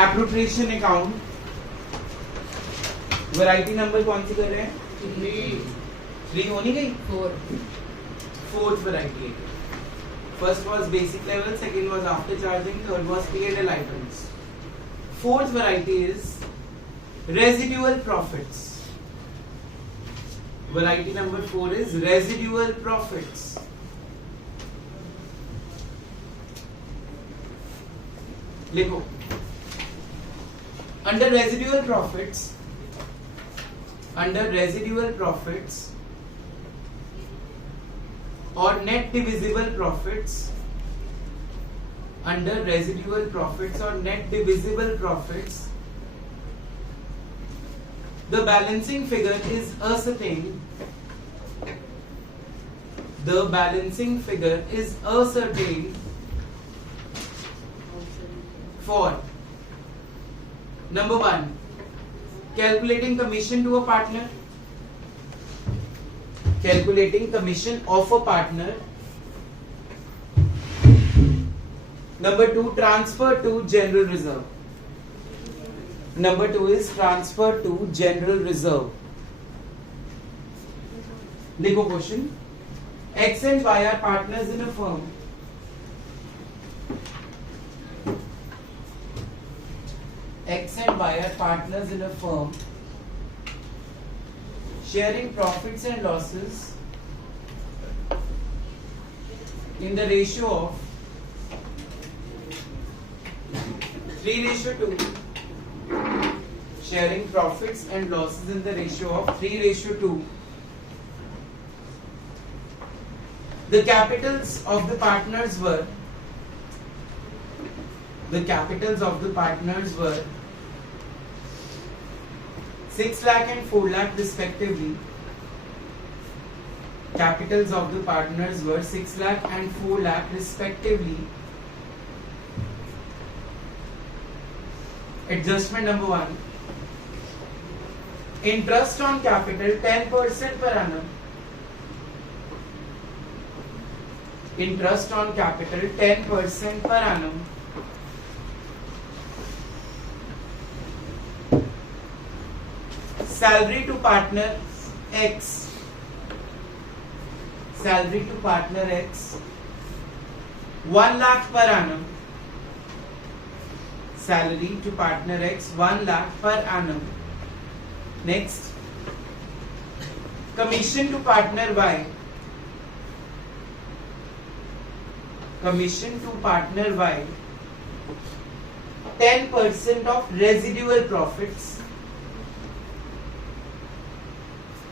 Appropriation account, variety number कौन सी कर रहे हैं? 3 होनी गई। 4th वैरायटी है। First was basic level, second was after charging, third was P&L items. 4th variety is residual profits. Variety number 4 is residual profits. लिखो, under residual profits और net divisible profits, under residual profits और net divisible profits, the balancing figure is ascertained. The balancing figure is ascertained for number 1, calculating commission to a partner, calculating commission of a partner. Number 2, transfer to general reserve. Number 2 is transfer to general reserve. देखो question, X and Y are partners in a firm. X and Y are partners in a firm, sharing profits and losses in the ratio of 3:2. Sharing profits and losses in the ratio of 3:2. The capitals of the partners were 6 lakh and 4 lakh respectively. Capitals of the partners were 6 lakh and 4 lakh respectively. Adjustment number 1. Interest on capital 10% per annum. Interest on capital 10% per annum. Salary to partner X. Salary to partner X 1 lakh per annum. Salary to partner X 1 lakh per annum. Next, commission to partner Y. Commission to partner Y 10% of residual profits.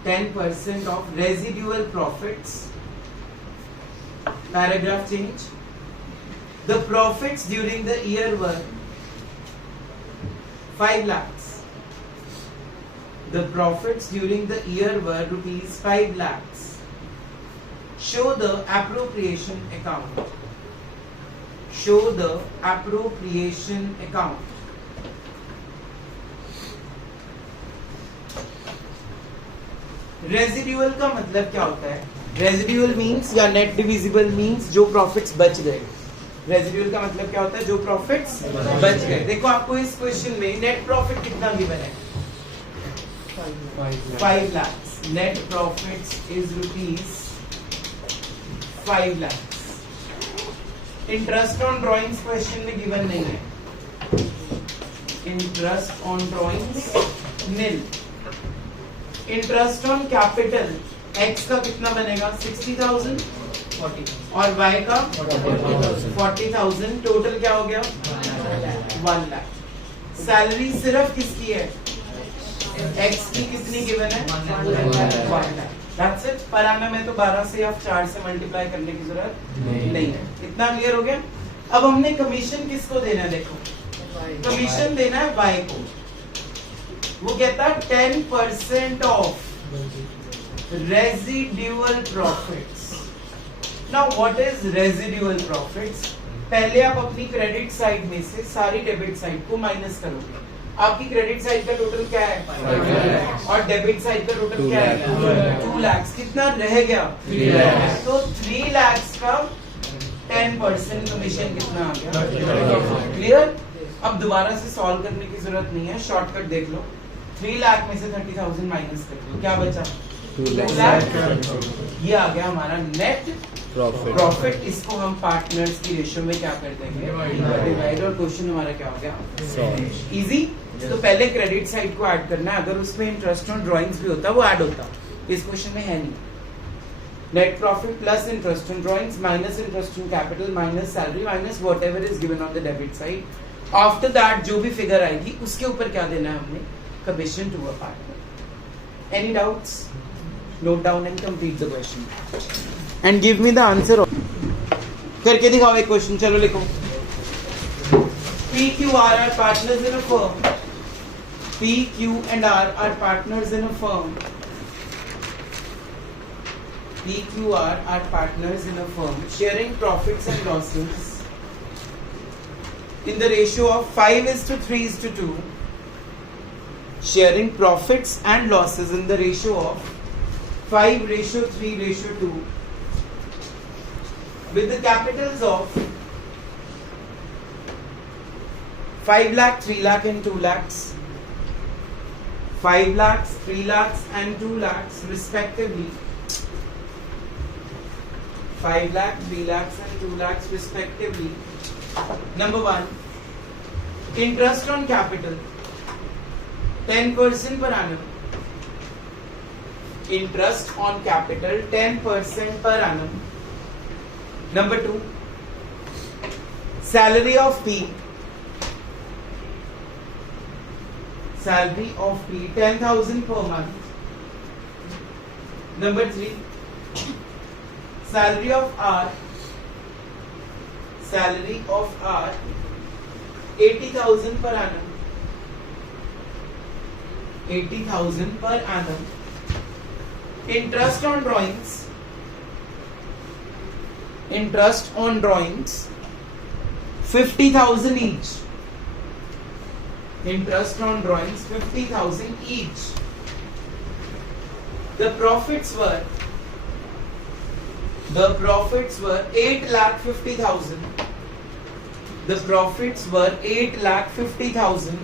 10% of residual profits. Paragraph change. The profits during the year were 5 lakhs. The profits during the year were rupees 5 lakhs. Show the appropriation account. Show the appropriation account. Residual का मतलब क्या होता है? Residual means या net divisible means जो प्रॉफिट्स बच गए। रेजिड्यूअल का मतलब क्या होता है? जो प्रॉफिट्स बच गए। देखो आपको इस क्वेश्चन में नेट प्रॉफिट कितना गिवन है? 5 lakhs. Net profits is rupees 5 lakhs. Interest on drawings question में गिवन नहीं है। Interest on drawings nil. Interest on capital X का कितना बनेगा? 60,000 और Y का 40,000. टोटल क्या हो गया? 1 लाख. सैलरी सिर्फ किसकी है? X की कितनी गिवन है? 1 लाख. That's it. पर annum में तो 12 से या 4 से मल्टीप्लाई करने की जरूरत नहीं है. इतना क्लियर हो गया? अब हमने कमीशन किसको देना है? देखो, कमीशन देना है Y को. वो कहता है 10% of residual profits. Now what is residual profits? पहले आप अपनी क्रेडिट साइड में से सारी डेबिट साइड को माइनस करोगे. आपकी क्रेडिट साइड का टोटल क्या है? और डेबिट साइड का टोटल क्या है? 2 लाख. कितना रह गया? 3 लाख. तो 3 लाख का 10% कमीशन कितना आ गया? क्लियर? अब दोबारा से सॉल्व करने की जरूरत नहीं है, शॉर्टकट देख लो। 3 लाख में से 30,000 माइनस कर लो, क्या बचा? 2 लाख। ये आ गया हमारा नेट प्रॉफिट। इसको हम पार्टनर्स की रेशियो में क्या कर देंगे? डिवाइड। और क्वेश्चन हमारा क्या हो गया? इजी। तो पहले क्रेडिट साइड को ऐड करना है, अगर उसमें इंटरेस्ट ऑन ड्राइंग्स भी होता वो ऐड होता, इस क्वेश्चन में है नहीं। Net profit plus interest on drawings minus interest on capital minus salary minus whatever is given on the debit side. After that जो भी फिगर आएगी उसके ऊपर क्या देना है हमने? Commission to a partner. Any doubts? Note down and complete the question and give me the answer. करके दिखाओ एक क्वेश्चन, चलो लिखो। P, Q, R are partners in a firm. P, Q and R are partners in a firm. P, Q, R are partners in a firm, sharing profits and losses in the ratio of 5:3:2. Sharing profits and losses in the ratio of 5:3:2 with the capitals of 5 lakh, 3 lakh and 2 lakhs. 5 lakhs, 3 lakhs and 2 lakhs respectively. 5 lakh, 3 lakhs and 2 lakhs respectively. Number 1. Interest on capital 10% per annum. Interest on capital 10% per annum. Number 2. Salary of P. Salary of P 10,000 per month. Number 3. Salary of R. Salary of R 80,000 per annum. 80,000 per annum. Interest on drawings. Interest on drawings 50,000 each. Interest on drawings 50,000 each. The profits were 8,50,000. The profits were 8,50,000.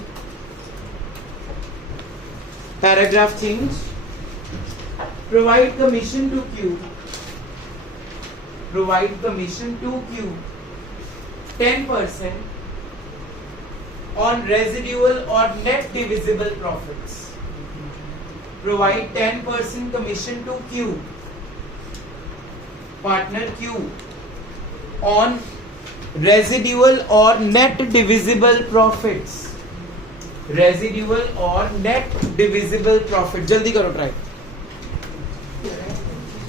Paragraph change. Provide commission to Q. Provide commission to Q 10% on residual or net divisible profits. Provide 10% commission to Q, partner Q, on residual or net divisible profits. Residual or net divisible profit. जल्दी करो try.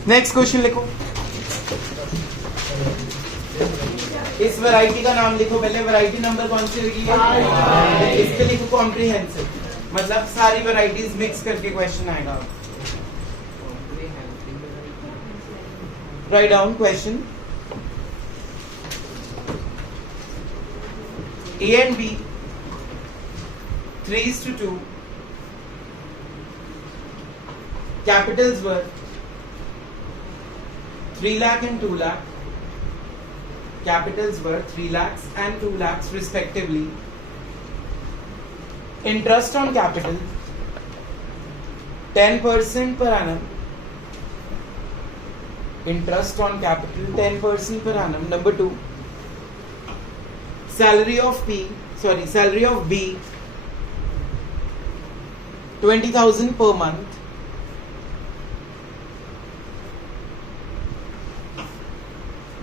Next question लिखो। इस वैरायटी का नाम लिखो पहले। Variety number कौन सी होगी? इस पे लिखो कॉम्प्रिहेंसिव, मतलब सारी वैरायटीज मिक्स करके क्वेश्चन आएगा। Write down question. A and B 3:2. Capitals were 3 lakh and 2 lakh. Capitals were 3 lakhs and 2 lakhs respectively. Interest on capital 10% per annum. Interest on capital 10% per annum. Number 2. Salary of B 20,000 per month.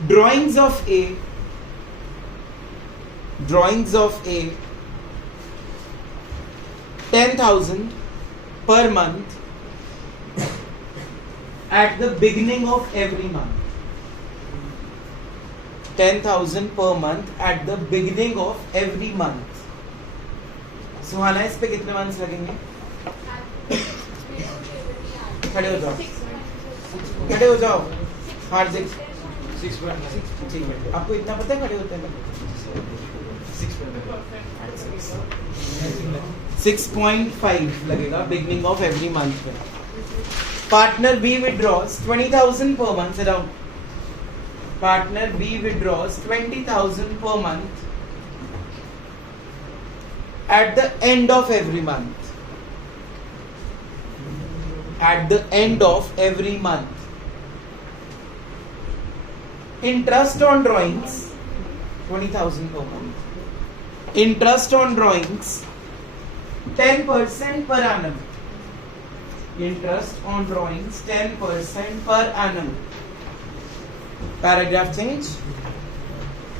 Drawings of A 10,000 per month at the beginning of every month. 10,000 per month at the beginning of every month. सुहाना, इस पे कितने मंथ्स लगेंगे? खड़े हो जाओ, खड़े हो जाओ। हार्दिक 6.6। आपको इतना पता है खड़े होते हैं? 6.5 लगेगा बिगनिंग ऑफ एवरी मंथ में। Partner B withdraws 20,000 per month around. Partner B withdraws 20,000 per month at the end of every month. At the end of every month. Interest on drawings 20,000 per month. Interest on drawings 10% per annum. Interest on drawings 10% per annum. Paragraph change.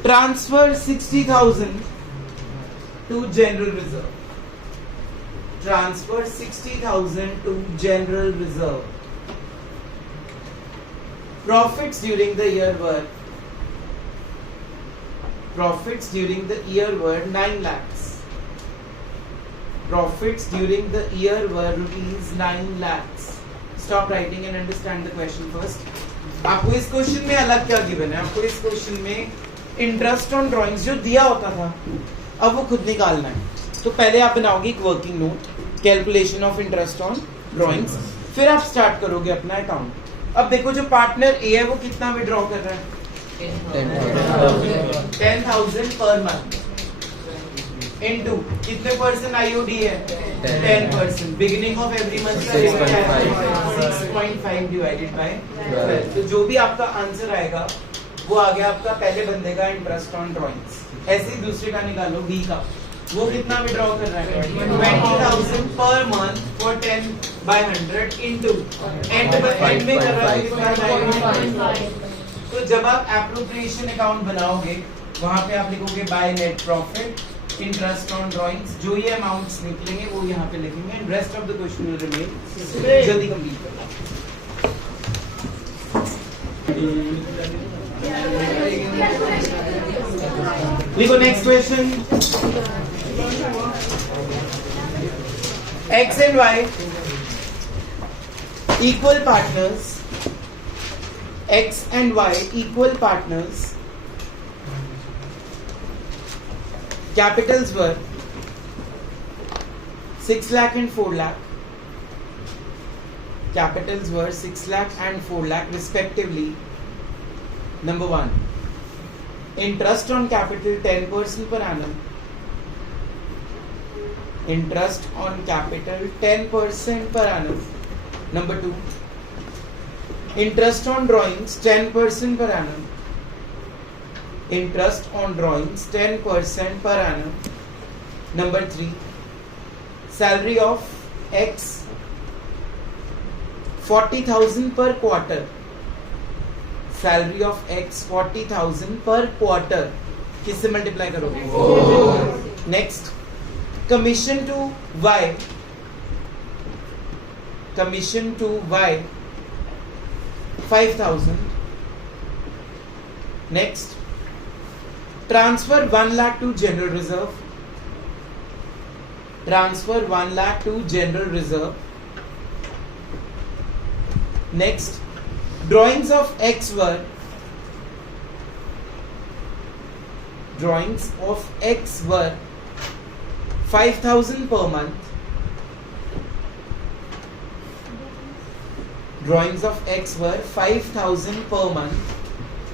Transfer 60,000 to general reserve. Transfer 60,000 to general reserve. Profits during the year were 9 lakhs. Profits during the year were rupees 9 lakhs. Stop writing and understand the question first. आपको इस क्वेश्चन में अलग क्या गिवन है? आपको इस क्वेश्चन में interest on drawings जो दिया होता था अब वो खुद निकालना है. तो पहले आप बनाओगे एक working note, calculation of interest on drawings, फिर आप स्टार्ट करोगे अपना अकाउंट. अब देखो जो पार्टनर ए है वो कितना विड्रॉ कर रहा है? 10,000 पर मंथ इनटू कितने परसेंट आईओडी है? 10%. बिगिनिंग ऑफ एवरी मंथ का 6.5 डिवाइडेड बाय 12. तो जो भी आपका आंसर आएगा वो आ गया आपका पहले बंदे का इंटरेस्ट ऑन ड्राइंग्स. ऐसे ही दूसरे का निकालो, बी का. वो कितना विड्रॉ कर रहा है? 20,000 per month for 10/100 into and में कर रहा है कितना? तो जब आप एप्रोप्रिएशन अकाउंट बनाओगे वहां पे आप लिखोगे by net profit interest on drawings. जो ये अमाउंट्स निकलेंगे वो यहाँ पे लिखेंगे and rest of the question will remain. जल्दी कंप्लीट करो. लिखो next question. X and Y equal partners. X and Y equal partners. Capitals were 6 lakh and 4 lakh. Capitals were 6 lakh and 4 lakh respectively. Number 1. Interest on capital 10% per annum. Interest on capital 10% per annum. Number 2. Interest on drawings 10% per annum. Interest on drawings 10% per annum. Number 3. Salary of X 40,000 per quarter. Salary of X 40,000 per quarter. किससे मल्टीप्लाई करोगे? 4. Next. Commission to Y. Commission to Y 5,000. Next. Transfer 1 lakh to general reserve. Transfer 1 lakh to general reserve. Next. Drawings of X were 5,000 per month. Drawings of X were 5,000 per month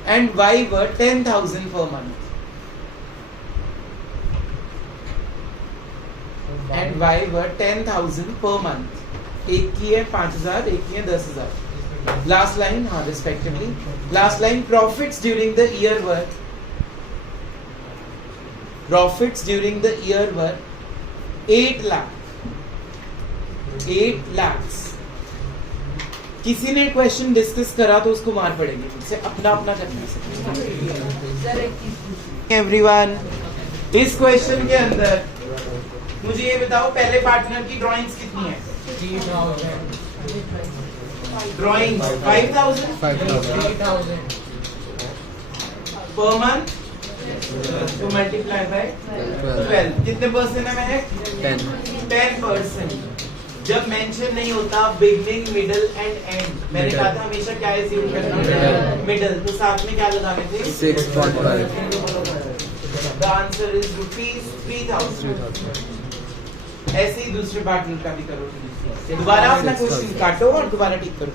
and Y were 10,000 per month. And Y were 10,000 per month. एक की है 5,000, एक की है 10,000. Last line, हाँ, respectively. Last line, profits during the year were 8 lakh. 8 lakhs. किसी ने question discuss करा तो उसको मार पड़ेगी. मुझसे अपना अपना करना है. एवरीवन, इस क्वेश्चन के अंदर मुझे ये बताओ पहले पार्टनर की ड्राइंग्स कितनी है? 3,000. ड्राइंग 5,000 पर मंथ तो मल्टीप्लाई बाय 12. कितने परसेंट है मैंने? 10%. जब मेंशन नहीं होता बिगनिंग मिडल एंड एंड, मैंने कहा था हमेशा क्या एज्यूम करना? मिडल. तो साथ में क्या लगाने थे? 6.5. The answer is ₹3,000. ऐसे ही दूसरे पार्टनर का भी करो. दोबारा अपना क्वेश्चन काटो और दोबारा टिक करो.